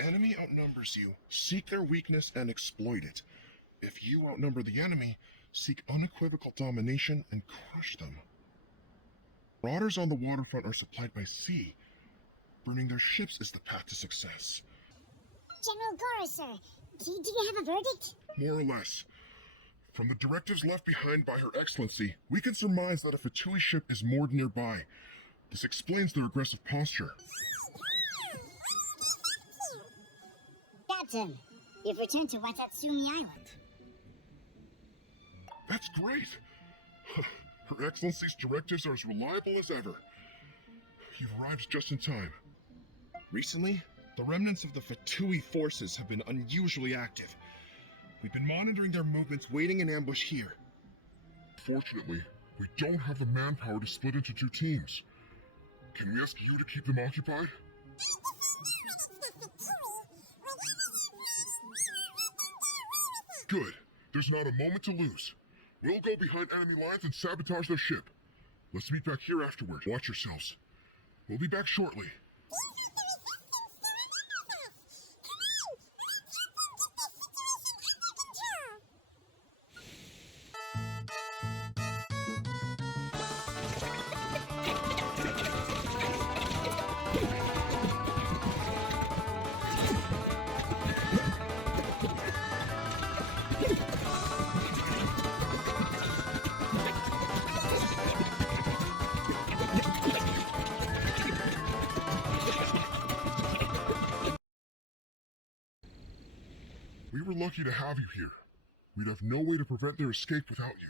enemy outnumbers you, seek their weakness and exploit it. If you outnumber the enemy, seek unequivocal domination and crush them. Marauders on the waterfront are supplied by sea. Burning their ships is the path to success. General Goro, sir, do you have a verdict? More or less. From the directives left behind by Her Excellency, we can surmise that a Fatui ship is moored nearby. This explains their aggressive posture. Captain, you've returned to Watatsumi Island. That's great! Her Excellency's directives are as reliable as ever. You've arrived just in time. Recently, the remnants of the Fatui forces have been unusually active. We've been monitoring their movements, waiting in ambush here. Fortunately, we don't have the manpower to split into two teams. Can we ask you to keep them occupied? Good. There's not a moment to lose. We'll go behind enemy lines and sabotage their ship. Let's meet back here afterward. Watch yourselves. We'll be back shortly. We were lucky to have you here. We'd have no way to prevent their escape without you.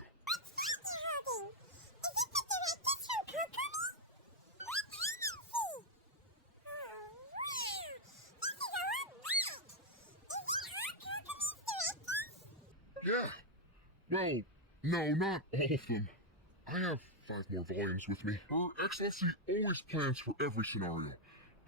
Yeah. Well, no, not all of them. I have 5 more volumes with me. Her Excellency always plans for every scenario.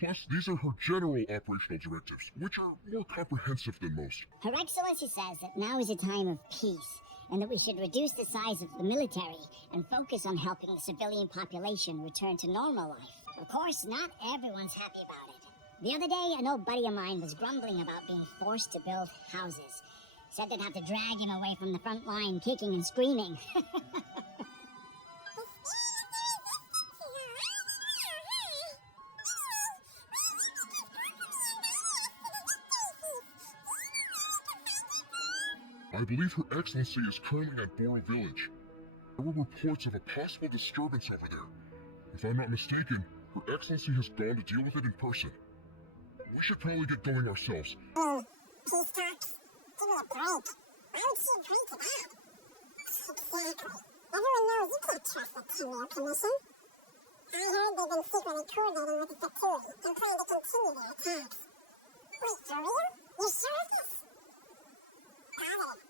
Plus, these are her general operational directives, which are more comprehensive than most. Her Excellency says that now is a time of peace, and that we should reduce the size of the military and focus on helping the civilian population return to normal life. Of course, not everyone's happy about it. The other day, an old buddy of mine was grumbling about being forced to build houses. Said they'd have to drag him away from the front line, kicking and screaming. I believe Her Excellency is currently at Boro Village. There were reports of a possible disturbance over there. If I'm not mistaken, Her Excellency has gone to deal with it in person. We should probably get going ourselves. Oh, peace talks? Give me a break. Why would she agree to that? Exactly. Everyone knows you can't trust the Tenryou Commission. I heard they've been secretly coordinating with the Fatui and plan to continue their attacks. Wait, for real? You sure of this? Positive.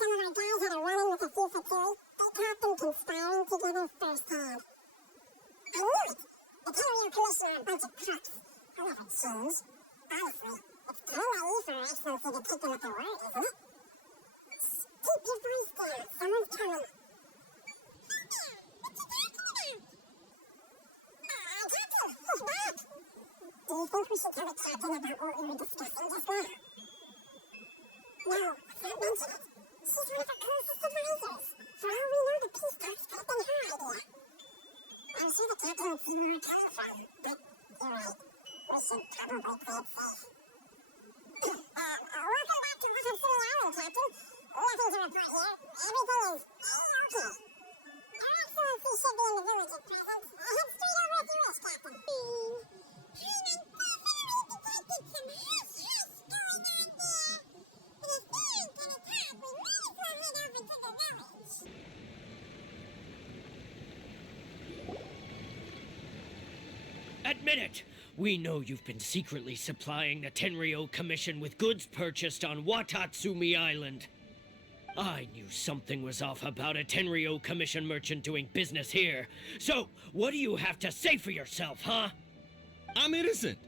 Some of our guys had a run-in with a few Fatui. They caught them conspiring together firsthand. I knew it! The Tenryou Commission are a bunch of crooks. Whoever choose. Honestly, it's kind of naive for Her Excellency to take them at their word, isn't it? Keep your voice down. Someone's coming. What you talking about? Captain, who's back? Do you think we should tell the captain about what we were discussing just now? No, let's not mention it. She's one of our closest advisors. For all we know, the peace talks could have been her idea. I'm sure the captain would see where it came from, but you're right. We should probably play it safe. Welcome back to Watatsumi Island, Captain. Nothing to report here. Everything is okay. Your Excellency should be in the village at present. I'll head straight over at your wish, Captain. Human definitely detected some hush-hush going on there. But if they ain't gonna talk, we might as well head over to the village. Admit it! We know you've been secretly supplying the Tenryou Commission with goods purchased on Watatsumi Island. I knew something was off about a Tenryou Commission merchant doing business here. So, what do you have to say for yourself, huh? I'm innocent.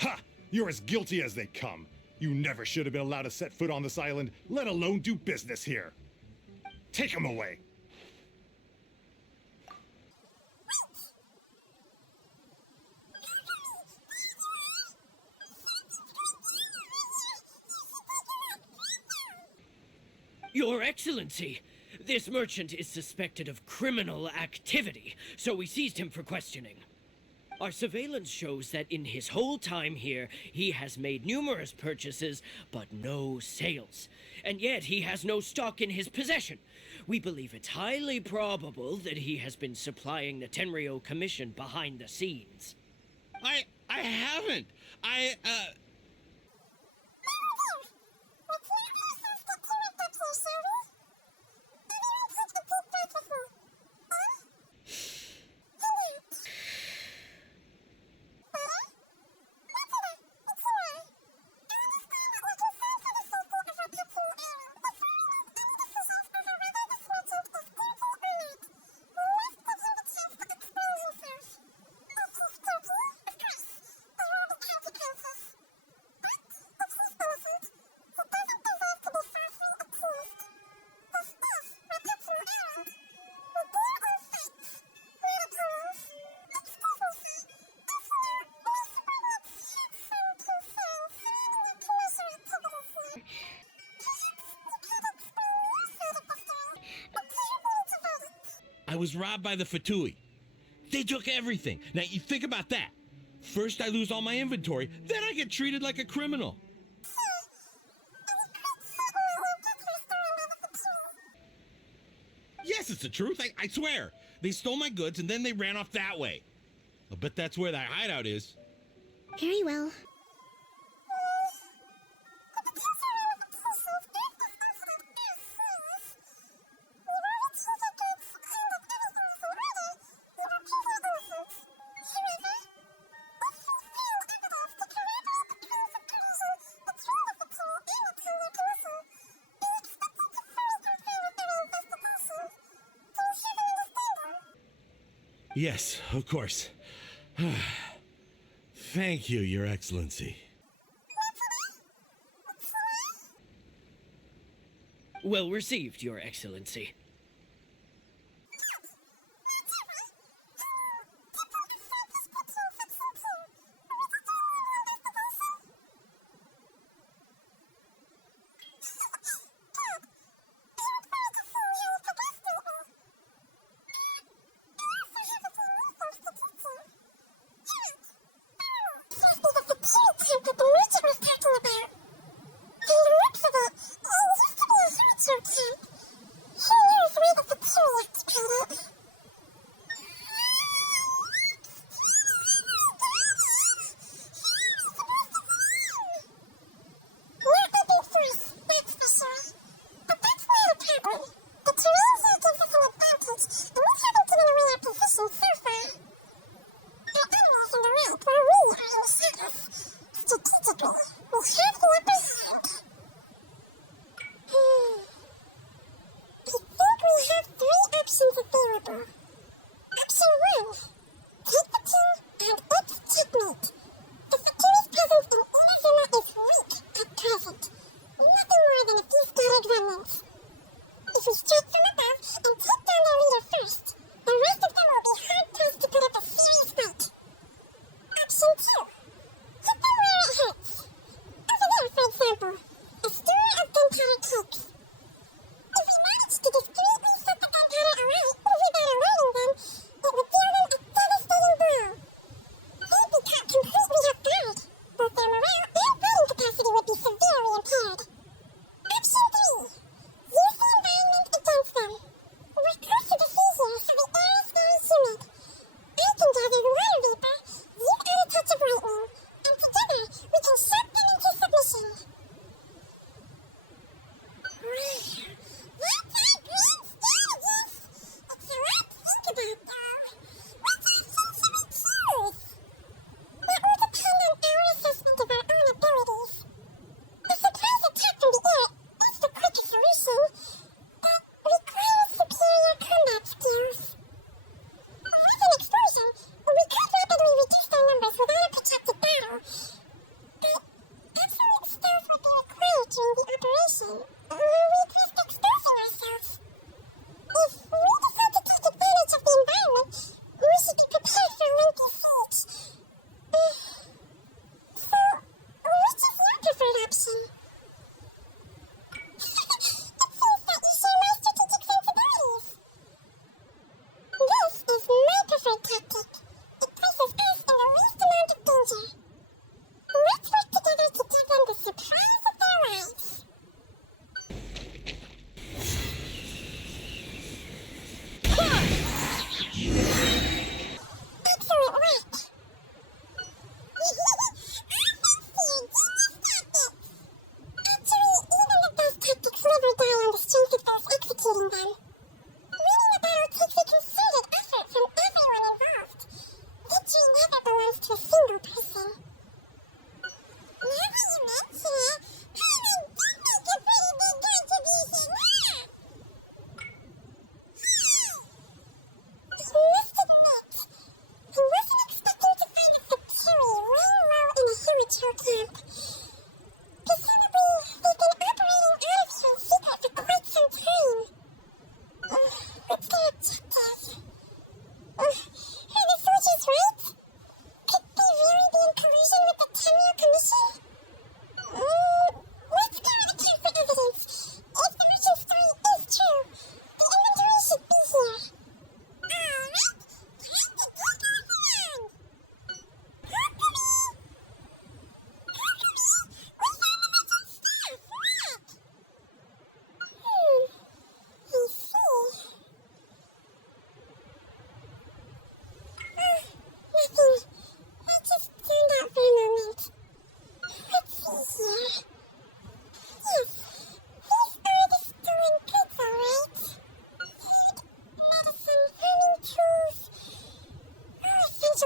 Ha! You're as guilty as they come. You never should have been allowed to set foot on this island, let alone do business here. Take him away. Your Excellency, this merchant is suspected of criminal activity, so we seized him for questioning. Our surveillance shows that in his whole time here, he has made numerous purchases, but no sales. And yet he has no stock in his possession. We believe it's highly probable that he has been supplying the Tenryo Commission behind the scenes. I haven't. I was robbed by the Fatui. They took everything. Now, you think about that. First, I lose all my inventory, then I get treated like a criminal. Yes, it's the truth. I swear. They stole my goods and then they ran off that way. I bet that's where that hideout is. Very well. Yes, of course. Thank you, Your Excellency. Well received, Your Excellency. If we manage to discreetly set the Gangara away, we better learn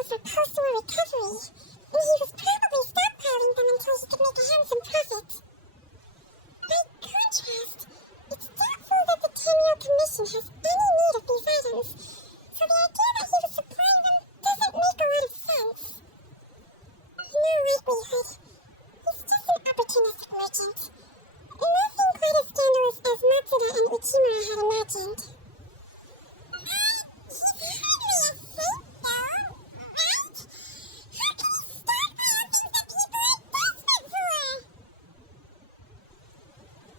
for post-war recovery, and he was probably stockpiling them until he could make a handsome profit. By contrast, it's doubtful that the Tenryo Commission has any need of these items, so the idea that he was supplying them doesn't make a lot of sense. No likelihood. He's just an opportunistic merchant. Nothing quite as scandalous as Matsuda and Uchimura had imagined. He's hardly a saint, though, right? How can he stockpile things that people are desperate for?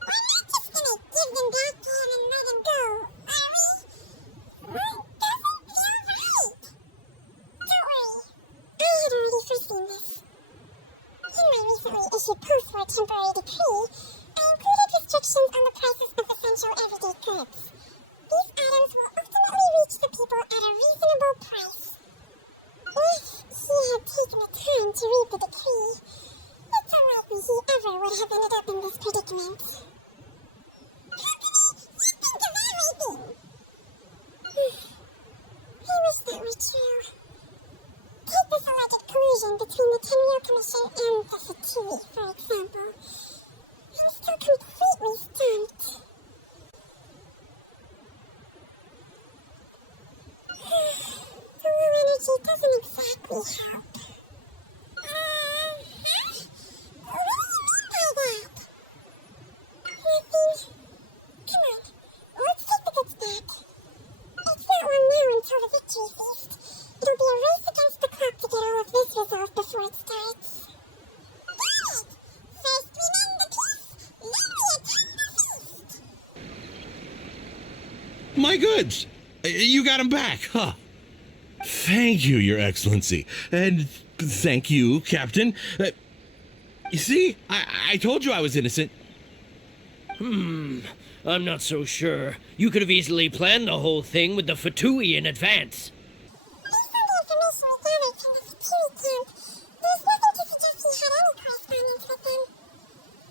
We're not just gonna give them back to him and let him go, are we? That doesn't feel right. Don't worry. I had already foreseen this. In my recently issued post-war temporary decree, I included restrictions on the prices of essential everyday goods. These items will ultimately reach the people at a reasonable price. If he had taken the time to read the decree, it's unlikely he ever would have ended up in this predicament. Kokomi, you think of everything! I wish that were true. Take this alleged collusion between the Tenryo Commission and the Fatui, for example. I'm still completely stumped. The low energy doesn't exactly help. What do you mean by that? Nothing. Come on, let's take the goods back. It's not long now until the victory feast. It'll be a race against the clock to get all of this resolved before it starts. Got it! First we mend the peace, then we attend the feast! My goods! You got them back, huh? Thank you, Your Excellency. And thank you, Captain. You see, I told you I was innocent. I'm not so sure. You could have easily planned the whole thing with the Fatui in advance. Based on the information we gathered from the Fatui camp, there's nothing to suggest he had any correspondence with them.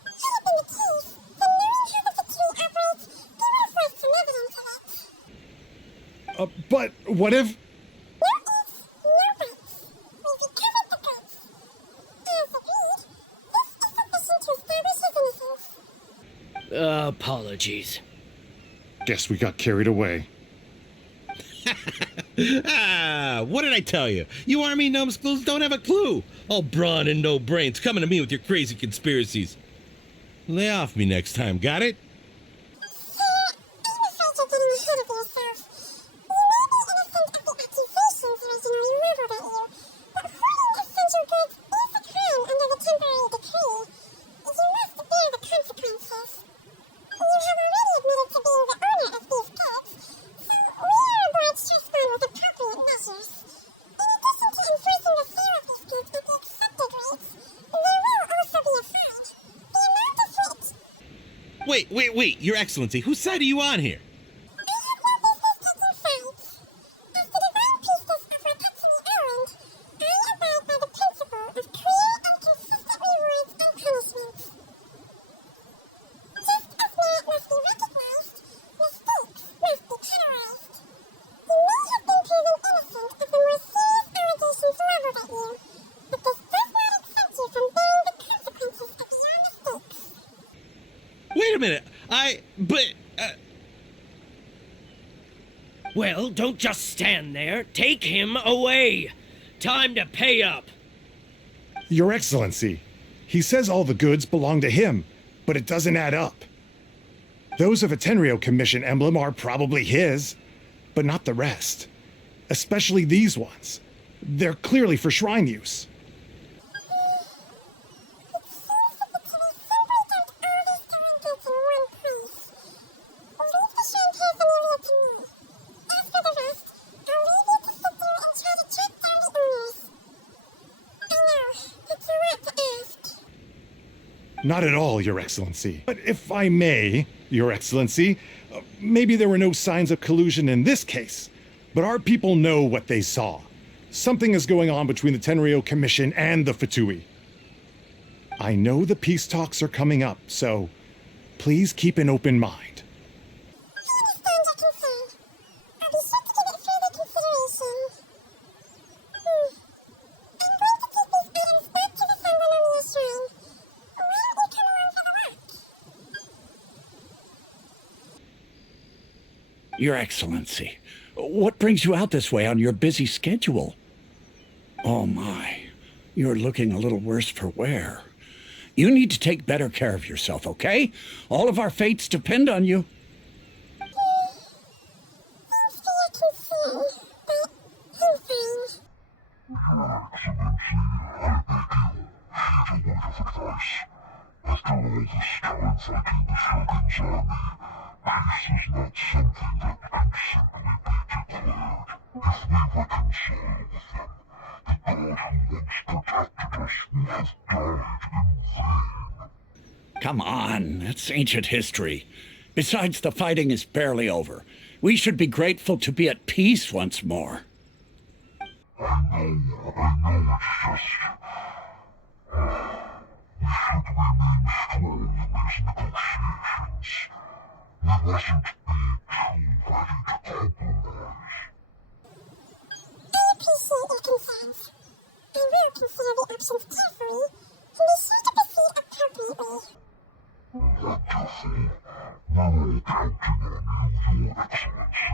Had it been the case, then knowing how the Fatui operates, there would have forced some evidence of it. But what if... No ifs, no buts. We've recovered the goods. As agreed, this is sufficient to establish his innocence. Apologies. Guess we got carried away. What did I tell you? You army numbskulls don't have a clue. All brawn and no brains coming to me with your crazy conspiracies. Lay off me next time, got it? I'm afraid you're getting ahead of yourself. You may be innocent of the accusations originally leveled at you, but hoarding essential goods is a crime under the temporary decree. You must bear the consequences. You have already admitted to being the owner of these goods, so we are obliged to respond with appropriate measures. In addition to enforcing the sale of these goods at the accepted rates, there will also be a fine. The amount of which... Wait, Your Excellency, whose side are you on here? I have no business taking sides. As the divine priestess of Watatsumi Island, I abide by the principle of clear and consistent rewards and punishments. Just as merit must be recognized, mistakes must be penalized. You may have been proven innocent of the more serious allegations leveled at you, but this does not exempt you from bearing the consequences of your mistakes. Wait a minute, Well, don't just stand there. Take him away. Time to pay up. Your Excellency, he says all the goods belong to him, but it doesn't add up. Those of a Tenryo Commission emblem are probably his, but not the rest. Especially these ones. They're clearly for shrine use. It seems that the Tui simply dumped all these stolen goods in one place. Leave the champagne area to me. As for the rest, I'll leave you to sit there and try to track down the owners. I know, it's a lot to ask. Not at all, Your Excellency. But if I may, Your Excellency, maybe there were no signs of collusion in this case, but our people know what they saw. Something is going on between the Tenryo Commission and the Fatui. I know the peace talks are coming up, so please keep an open mind. I understand your concern. I'll be sure to give it further consideration. Your Excellency, what brings you out this way on your busy schedule? Oh my, you're looking a little worse for wear. You need to take better care of yourself, okay? All of our fates depend on you. After all this time fighting the Shogun's army, peace is not something that can simply be declared. If we reconcile with them, the god who once protected us will have died in vain. Come on, that's ancient history. Besides, the fighting is barely over. We should be grateful to be at peace once more. I know it's just... We should remain strong in these negotiations. We mustn't be too ready to compromise. I appreciate your concerns. I will consider the options carefully and be sure to proceed appropriately. Wonderful. We're all counting on you, Your Excellency.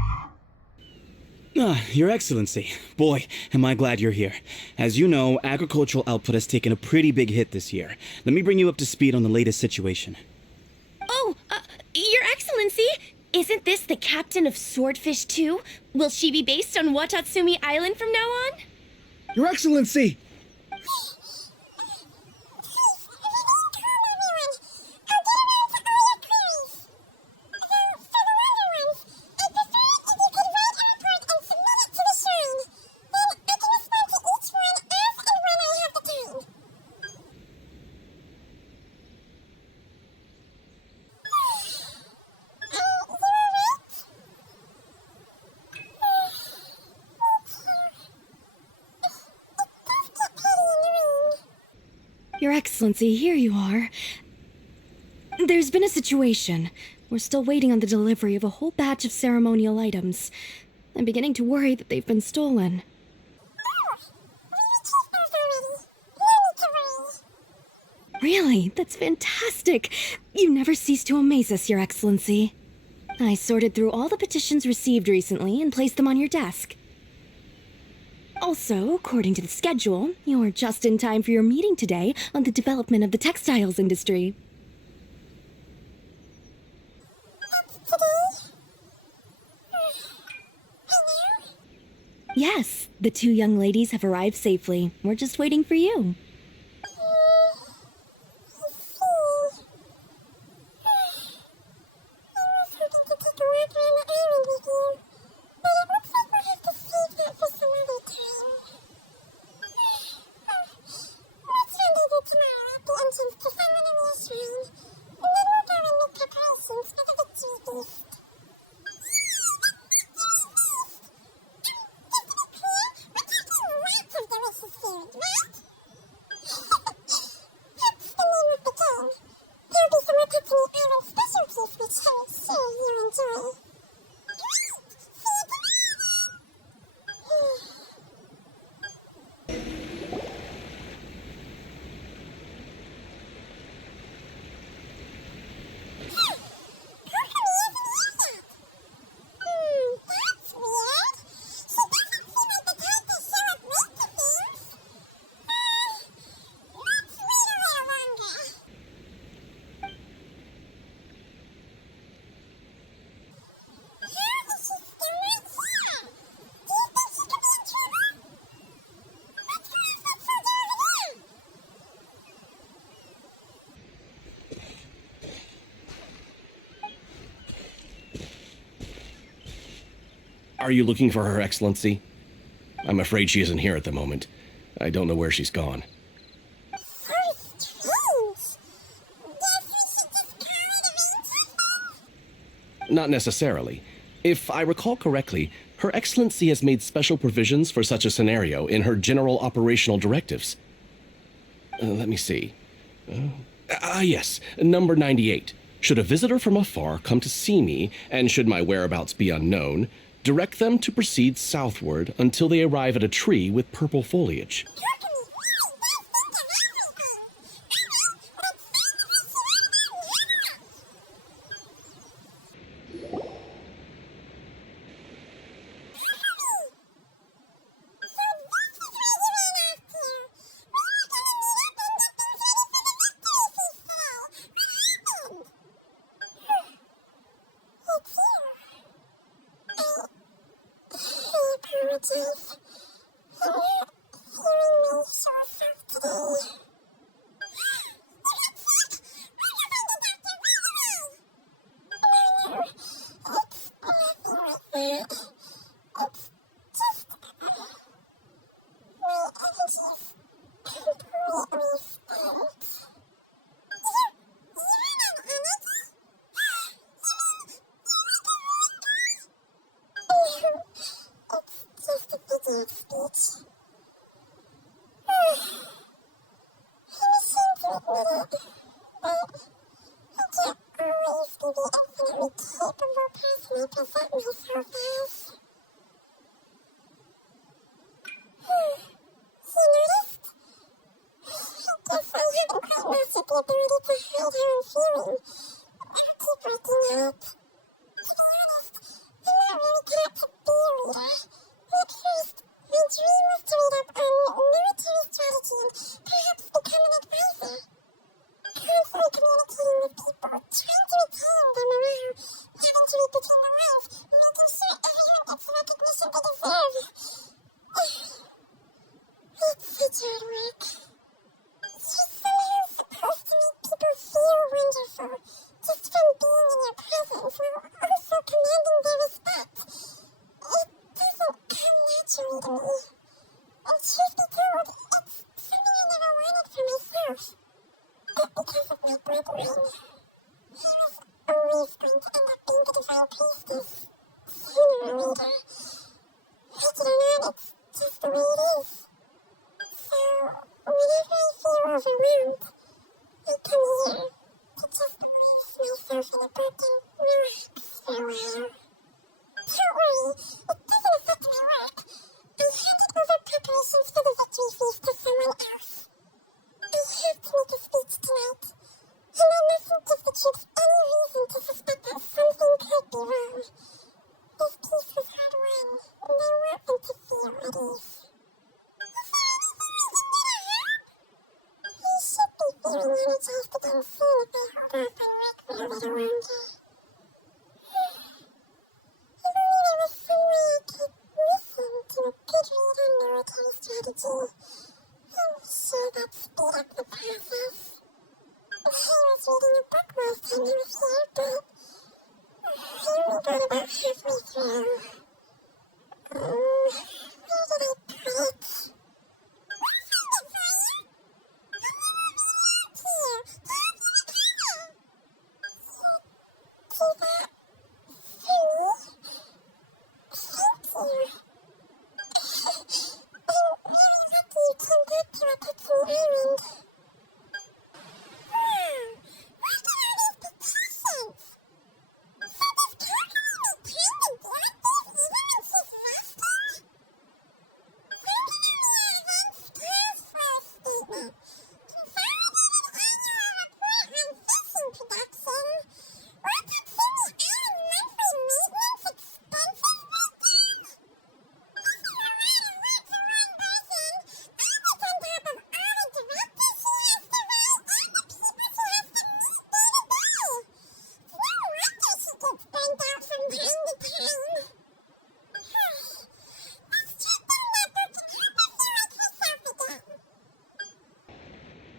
Your Excellency. Boy, am I glad you're here. As you know, agricultural output has taken a pretty big hit this year. Let me bring you up to speed on the latest situation. Oh, Your Excellency, isn't this the captain of Swordfish 2? Will she be based on Watatsumi Island from now on? Your Excellency! Your Excellency, here you are. There's been a situation. We're still waiting on the delivery of a whole batch of ceremonial items. I'm beginning to worry that they've been stolen. Really? That's fantastic. You never cease to amaze us, Your Excellency. I sorted through all the petitions received recently and placed them on your desk. Also, according to the schedule, you're just in time for your meeting today on the development of the textiles industry. Yes, the two young ladies have arrived safely. We're just waiting for you. Are you looking for Her Excellency? I'm afraid she isn't here at the moment. I don't know where she's gone. Not necessarily. If I recall correctly, Her Excellency has made special provisions for such a scenario in her general operational directives. Let me see. Yes, number 98. Should a visitor from afar come to see me, and should my whereabouts be unknown, direct them to proceed southward until they arrive at a tree with purple foliage. apologize for hearing me so soft today.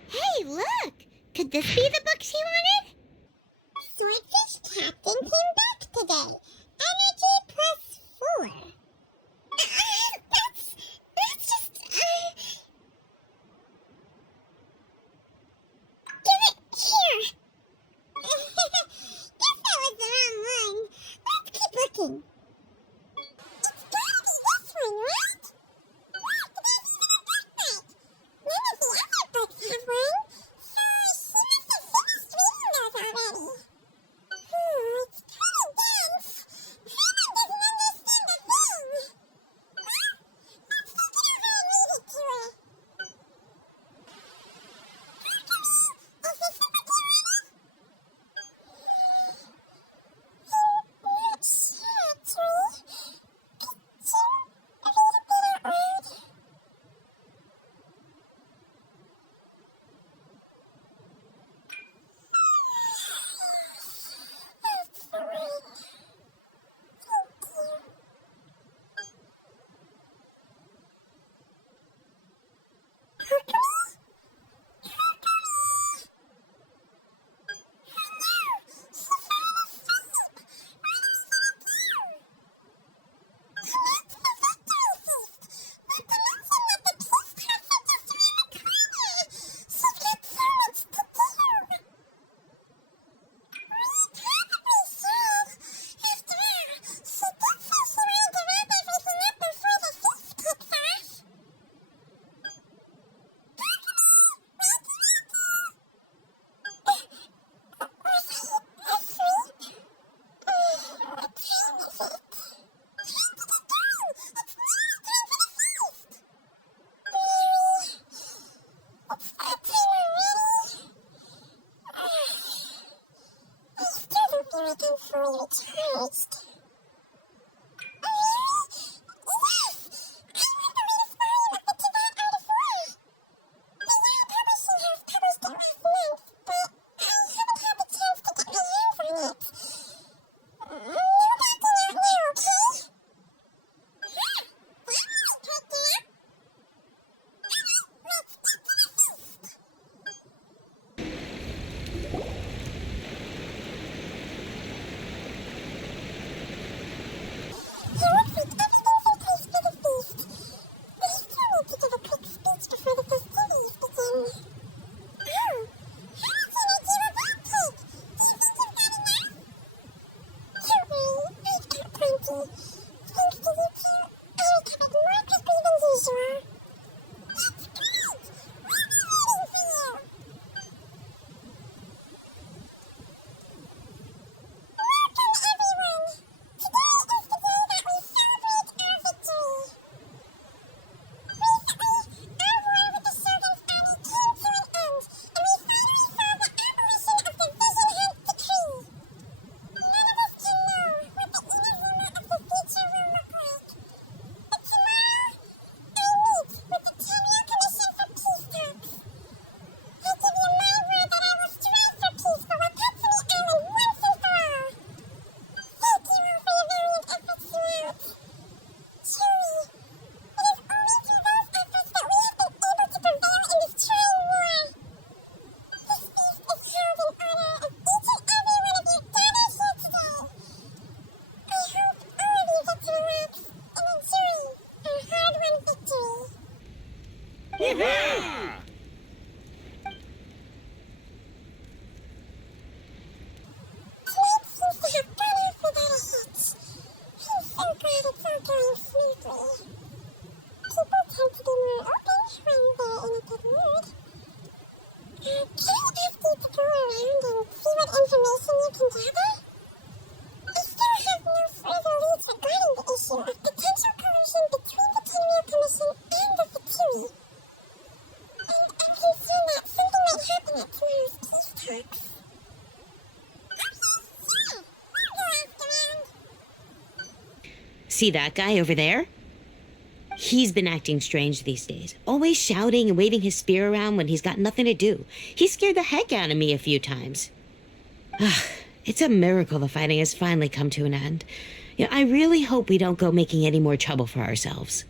Hey, look! Could this be the book she wanted? Swordfish Captain came back today. Energy plus 4. That's just, Give it here. Guess that was the wrong one. Let's keep looking. It's gotta be this one, right? Look, there's even a bookmark. None of the other books have one, so she must have charged. Oh, really? Yes! I want the latest volume of the Tibet Art of War. The Yale Publishing House published it last month, but I haven't had the chance to get my hands on it. No backing out now, okay? Huh? That was picking up. Let's get to the feast. He looks like everything's in place for the feast. But he still needs to give a quick speech before the festivities begin. Oh, how much energy will that take? Do you think you've got enough? Don't worry, I've got plenty. Thanks to you two, I recovered more quickly than usual. That's great! We'll be waiting for you! Welcome, everyone! Today is the day that we celebrate our victory. Recently, our war with the Shogun's army came to an end, and we finally saw the abolition of the Vision Hunt decree. None of us can know what the inazuma of the future will look like. But tomorrow, I meet with the Tenryo Commission for Peace Talks. I give you my word that I will strive for peace for Watatsumi Island once and for all. Thank you all for your valiant efforts throughout. Truly, it is only through those efforts that we have been able to prevail in this trying war. This feast is held in honor of each and every one of you gathered here today. I hope all of you get to relax and enjoy our hard-won victory. Tonight seems to have gone off without a hitch. I'm so glad it's all going smoothly. People tend to be more open when they're in a good mood. Can I ask you to go around and see what information you can gather? I still have no further leads regarding the issue of potential collusion between the Tenryo Commission and the Fatui. And I'm concerned that something might happen at tomorrow's peace talks. See that guy over there? He's been acting strange these days, always shouting and waving his spear around when he's got nothing to do. He scared the heck out of me a few times. It's a miracle the fighting has finally come to an end. I really hope we don't go making any more trouble for ourselves.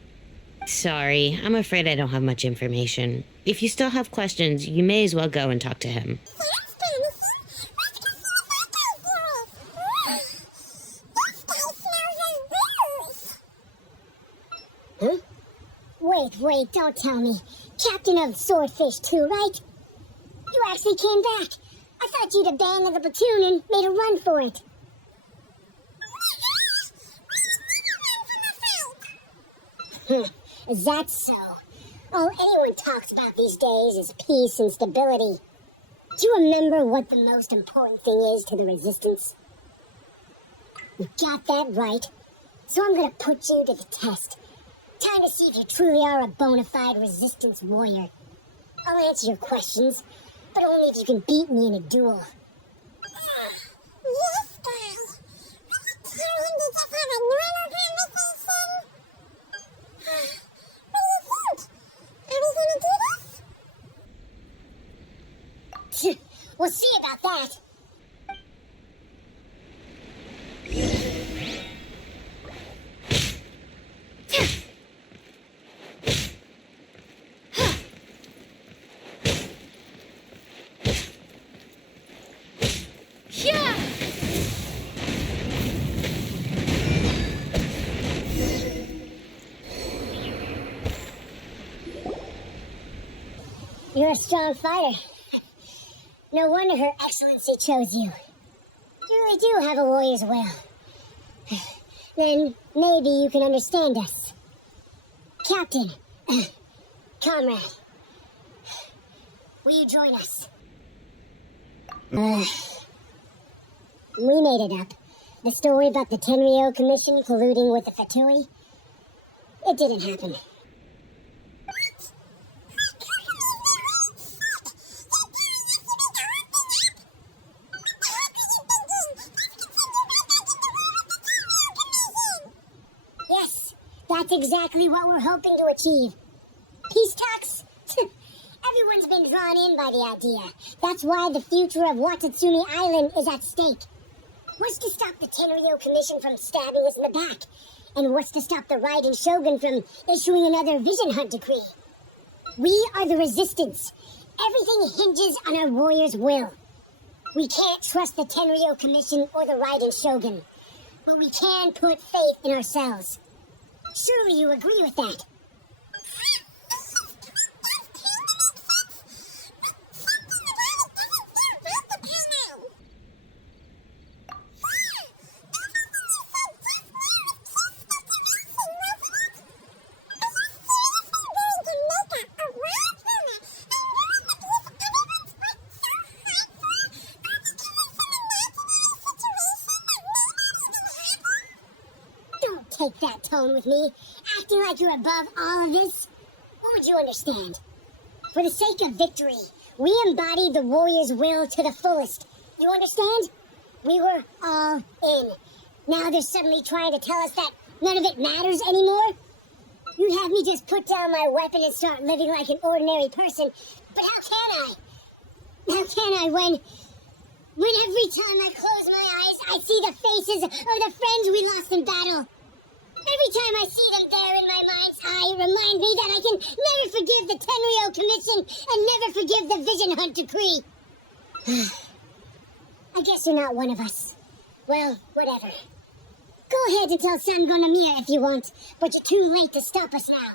Sorry, I'm afraid I don't have much information. If you still have questions, you may as well go and talk to him. That's promising. Let's go see what that guy's doing. This guy smells like booze. Huh? Wait, don't tell me. Captain of Swordfish too, right? You actually came back. I thought you'd abandoned the platoon and made a run for it. Is that so? All anyone talks about these days is peace and stability. Do you remember what the most important thing is to the Resistance? You got that right. So I'm gonna put you to the test. Time to see if you truly are a bona fide Resistance warrior. I'll answer your questions, but only if you can beat me in a duel. Yes, guys. Will you tell him to just have a normal conversation? What do you think? Are we gonna do this? We'll see about that. You're a strong fighter. No wonder Her Excellency chose you. You really do have a warrior's will. Then maybe you can understand us. Captain, comrade, will you join us? We made it up. The story about the Tenryo Commission colluding with the Fatui? It didn't happen. exactly what we're hoping to achieve. Peace talks? Everyone's been drawn in by the idea. That's why the future of Watatsumi Island is at stake. What's to stop the Tenryo Commission from stabbing us in the back? And what's to stop the Raiden Shogun from issuing another Vision Hunt decree? We are the Resistance. Everything hinges on our warriors' will. We can't trust the Tenryo Commission or the Raiden Shogun, but we can put faith in ourselves. Surely you agree with that? Take that tone with me, acting like you're above all of this. What would you understand? For the sake of victory, we embodied the warrior's will to the fullest. You understand? We were all in. Now they're suddenly trying to tell us that none of it matters anymore? You'd have me just put down my weapon and start living like an ordinary person. But how can I? How can I when every time I close my eyes, I see the faces of the friends we lost in battle? Every time I see them there in my mind's eye, remind me that I can never forgive the Tenryo Commission and never forgive the Vision Hunt decree. I guess you're not one of us. Well, whatever. Go ahead and tell Sango Namiya if you want, but you're too late to stop us now.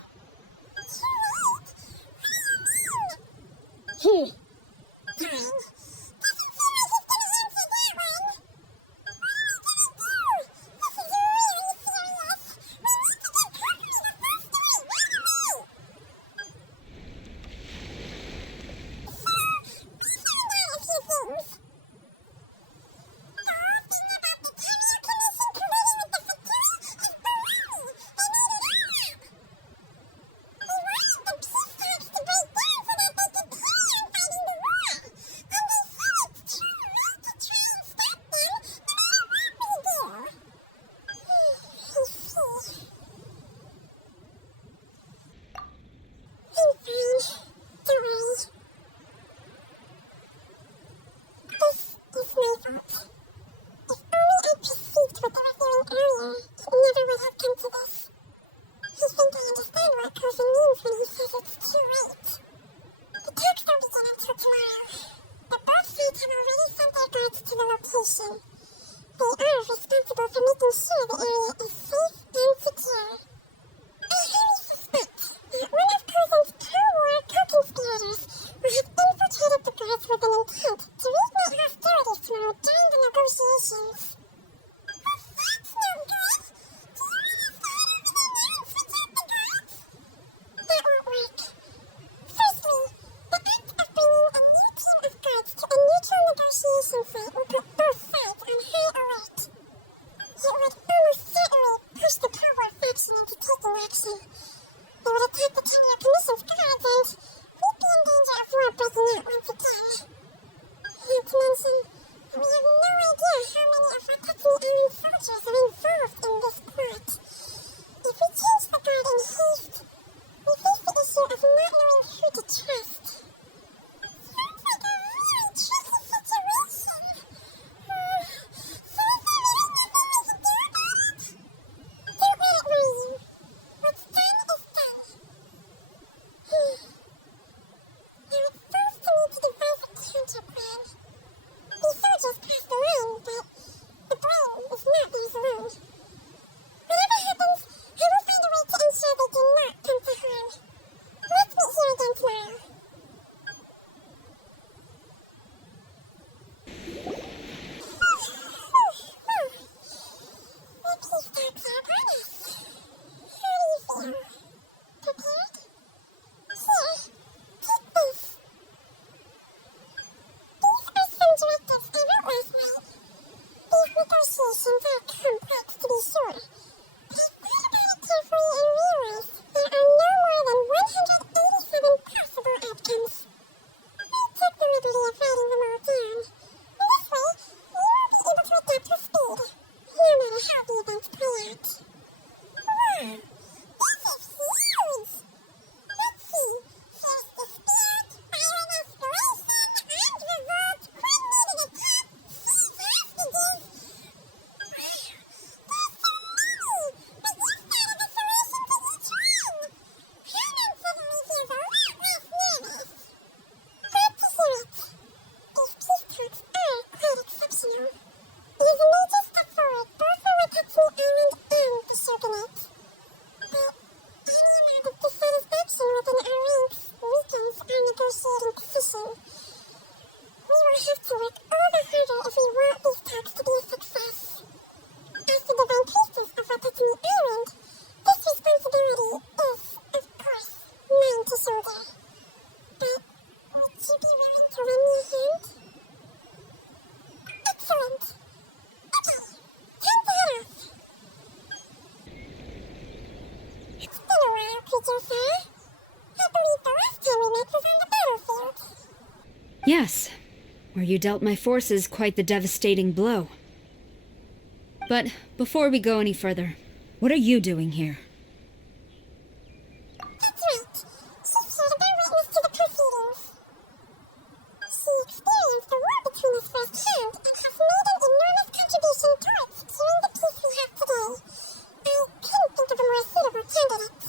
Whatever happens, I will find a way to ensure the Teacher, sir. I believe the last time we met was on the battlefield. Yes, where you dealt my forces quite the devastating blow. But before we go any further, what are you doing here? That's right. She's here to bear witness to the proceedings. She experienced the war between us firsthand and has made an enormous contribution towards securing the peace we have today. I couldn't think of a more suitable candidate.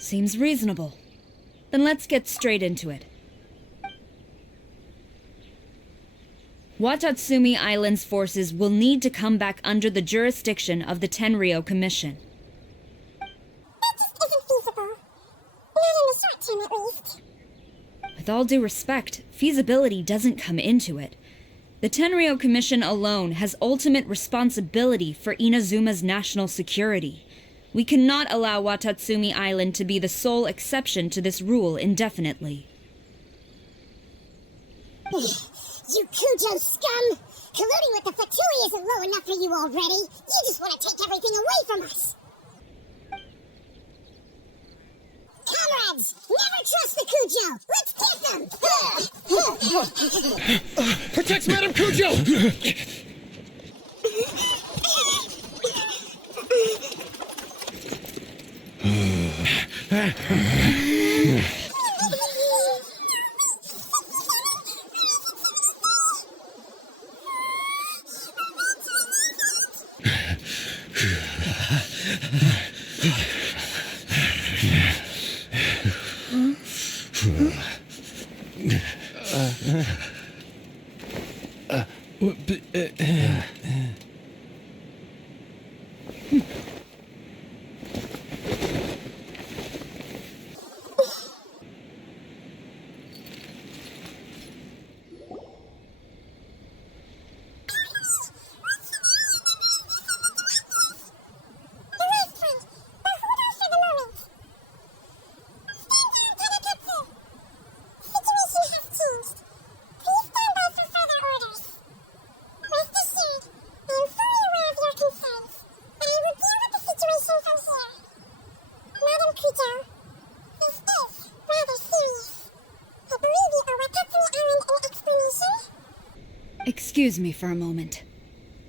Seems reasonable. Then let's get straight into it. Watatsumi Island's forces will need to come back under the jurisdiction of the Tenryou Commission. That just isn't feasible. Not in the short term, at least. With all due respect, feasibility doesn't come into it. The Tenryou Commission alone has ultimate responsibility for Inazuma's national security. We cannot allow Watatsumi Island to be the sole exception to this rule indefinitely. You Kujo scum! Colluding with the Fatui isn't low enough for you already. You just want to take everything away from us. Comrades, never trust the Kujo! Let's get them! Protect Madame Cujo! Excuse me for a moment.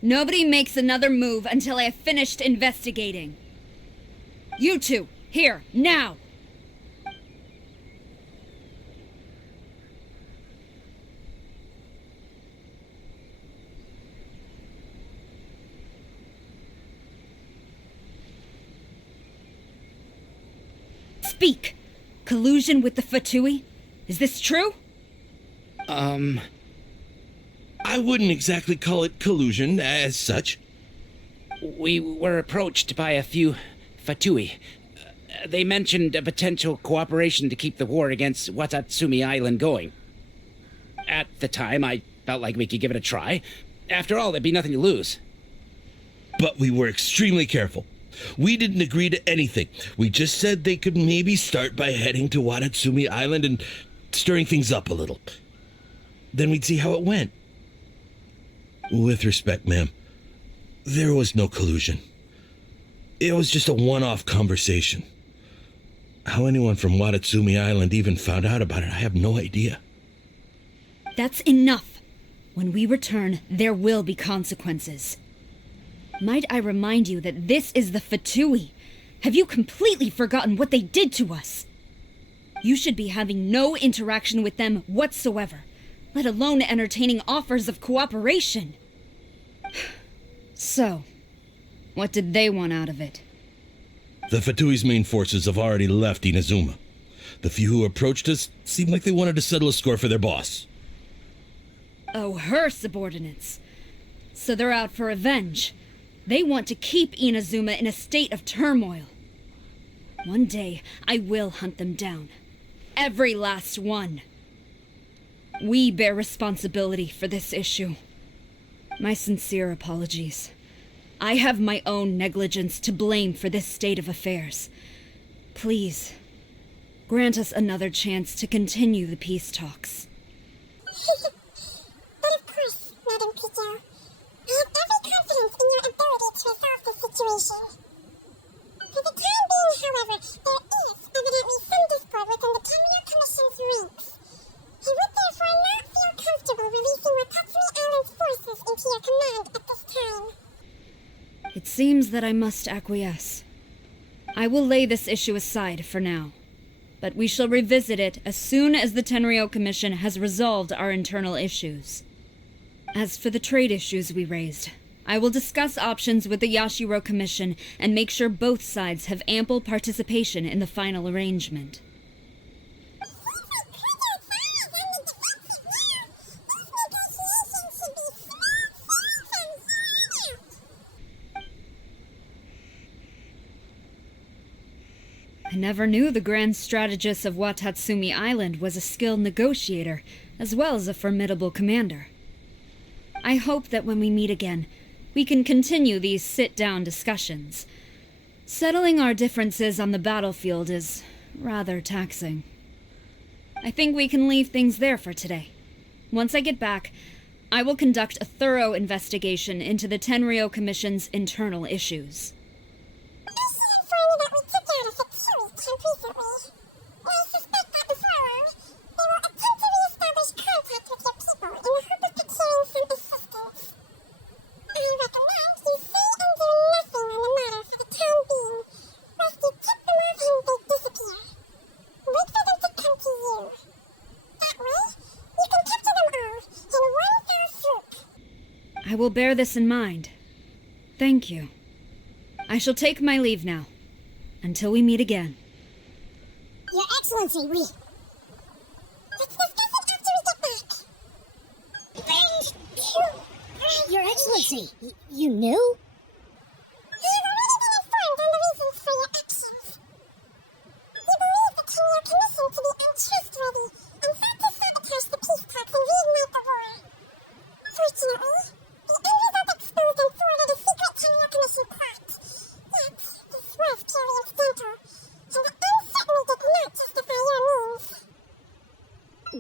Nobody makes another move until I have finished investigating. You two, here, now! Speak! Collusion with the Fatui? Is this true? I wouldn't exactly call it collusion as such. We were approached by a few Fatui. They mentioned a potential cooperation to keep the war against Watatsumi Island going. At the time, I felt like we could give it a try. After all, there'd be nothing to lose. But we were extremely careful. We didn't agree to anything. We just said they could maybe start by heading to Watatsumi Island and stirring things up a little. Then we'd see how it went. With respect, ma'am, there was no collusion. It was just a one-off conversation. How anyone from Watatsumi Island even found out about it, I have no idea. That's enough. When we return, there will be consequences. Might I remind you that this is the Fatui? Have you completely forgotten what they did to us? You should be having no interaction with them whatsoever, let alone entertaining offers of cooperation. So, what did they want out of it? The Fatui's main forces have already left Inazuma. The few who approached us seemed like they wanted to settle a score for their boss. Oh, her subordinates. So they're out for revenge. They want to keep Inazuma in a state of turmoil. One day, I will hunt them down. Every last one. We bear responsibility for this issue. My sincere apologies. I have my own negligence to blame for this state of affairs. Please, grant us another chance to continue the peace talks. But of course, Madam Pico. I have every confidence in your ability to resolve the situation. For the time being, however, there seems that I must acquiesce. I will lay this issue aside for now, but we shall revisit it as soon as the Tenryou Commission has resolved our internal issues. As for the trade issues we raised, I will discuss options with the Yashiro Commission and make sure both sides have ample participation in the final arrangement. I never knew the Grand Strategist of Watatsumi Island was a skilled negotiator, as well as a formidable commander. I hope that when we meet again, we can continue these sit-down discussions. Settling our differences on the battlefield is rather taxing. I think we can leave things there for today. Once I get back, I will conduct a thorough investigation into the Tenryou Commission's internal issues. I will bear this in mind. Thank you. I shall take my leave now. Until we meet again. Your Excellency, let's discuss it after we get back. Your Excellency, you knew? I have already been informed on the reasons for your actions. You believe the Tenryou Commission to be untrustworthy and sought to sabotage the peace talks and reignite the war. Fortunately, the end result exposed and thwarted a secret Tenryou Commission plot. Yet, this was purely incidental, and the uncertainty did not justify your means.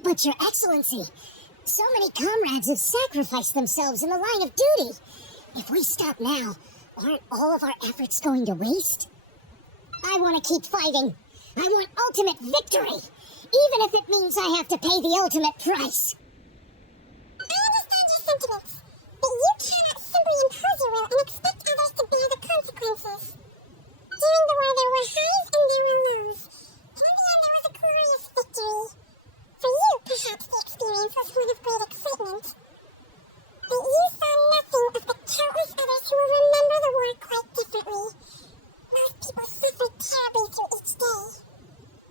But Your Excellency, so many comrades have sacrificed themselves in the line of duty. If we stop now, aren't all of our efforts going to waste? I want to keep fighting. I want ultimate victory, even if it means I have to pay the ultimate price. I understand your sentiments, but you cannot simply impose your will and expect others to bear the consequences. During the war, there were highs and there were lows. In the end, there was a glorious victory. For you, perhaps the experience was one of great excitement. But you saw nothing of the countless others who will remember the war quite differently. Most people suffered terribly through each day.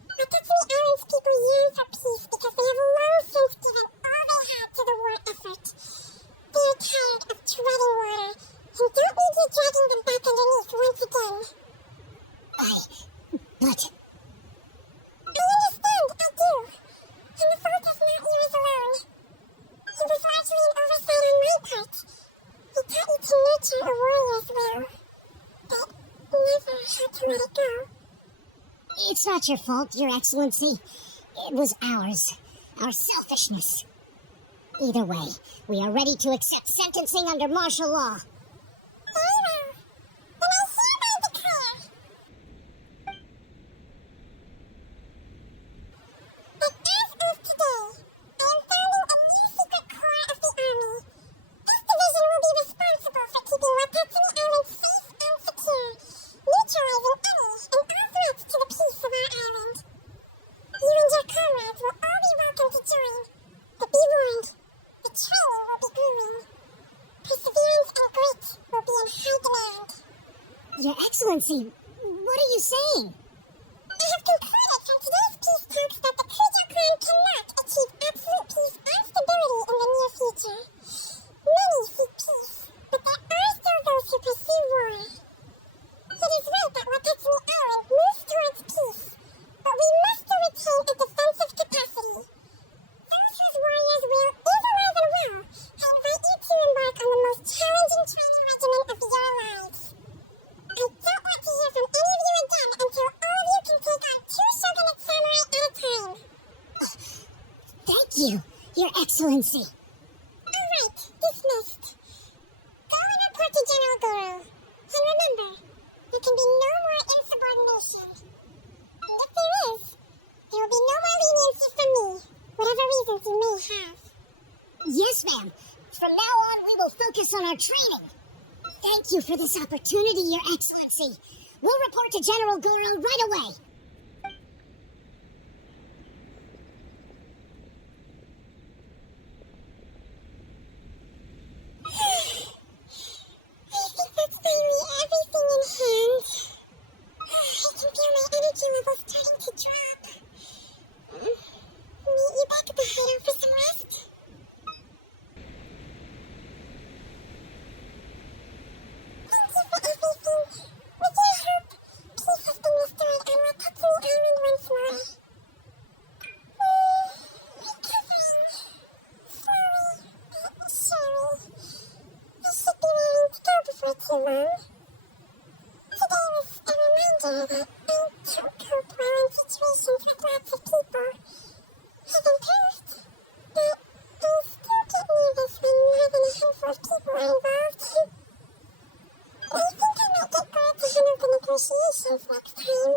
Watatsumi Island's people yearn for peace because they have long since given all they had to the war effort. They are tired of treading water and don't need you dragging them back underneath once again. But... I understand, I do. And the fault is not yours alone. It was largely an oversight on my part. We taught you to nurture a warrior's will, but never how to let it go. It's not your fault, Your Excellency. It was ours. Our selfishness. Either way, we are ready to accept sentencing under martial law. Very well. Then I hereby declare that as of today, I am founding a new secret corps of the army. This division will be responsible for keeping Watatsumi Island safe and secure, neutralizing any and all threats to the peace of our island. You and your comrades will all be welcome to join, but be warned, the training will be grueling. Perseverance and grit will be in high demand. Your Excellency, what are you saying? I have concluded from today's peace talks that the Kujou clan cannot achieve absolute peace and stability in the near future. Many seek peace, but there are still those who pursue war. It is right that Watatsumi Island moves towards peace, but we must still retain a defensive capacity. Those whose warriors will is alive and well, I invite you to embark on the most challenging training regimen of your lives. I don't want to hear from any of you again until all of you can take on 2 shogunate samurai at a time. Thank you, Your Excellency. All right, dismissed. Go and report to General Goro. And remember, there can be no more insubordination. And if there is, there will be no more leniency from me, whatever reasons you may have. Yes, ma'am. From now on, we will focus on our training. Thank you for this opportunity, Your Excellency. We'll report to General Goro right away. I think that's finally everything in hand. I can feel my energy levels starting to drop. Meet you back at the hideout for some rest. Thank you for everything. With your help, peace has been restored on Watatsumi Island once more. Recovering. Slowly, but surely. I should be raring to go before too long. Today was a reminder that I can't cope well in situations with lots of people. Have improved, but I still get nervous when more than a handful of people are involved. I think I might get God to handle the negotiations next time.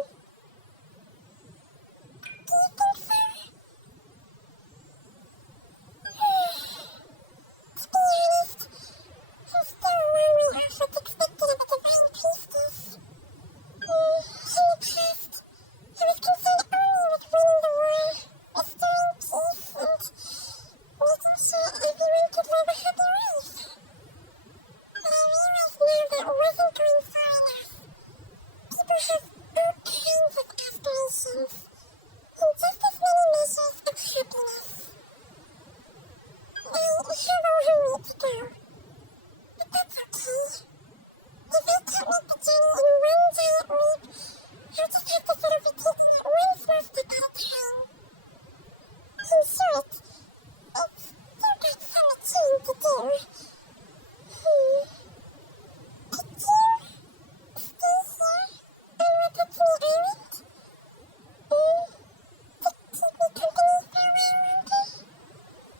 Do you think so? To be honest, I'm still a long way off what's expected of a divine priestess. In the past, I was concerned only with winning the war, restoring peace, and making sure everyone could live a happy life. But I realized now that wasn't going far enough. People have all kinds of aspirations.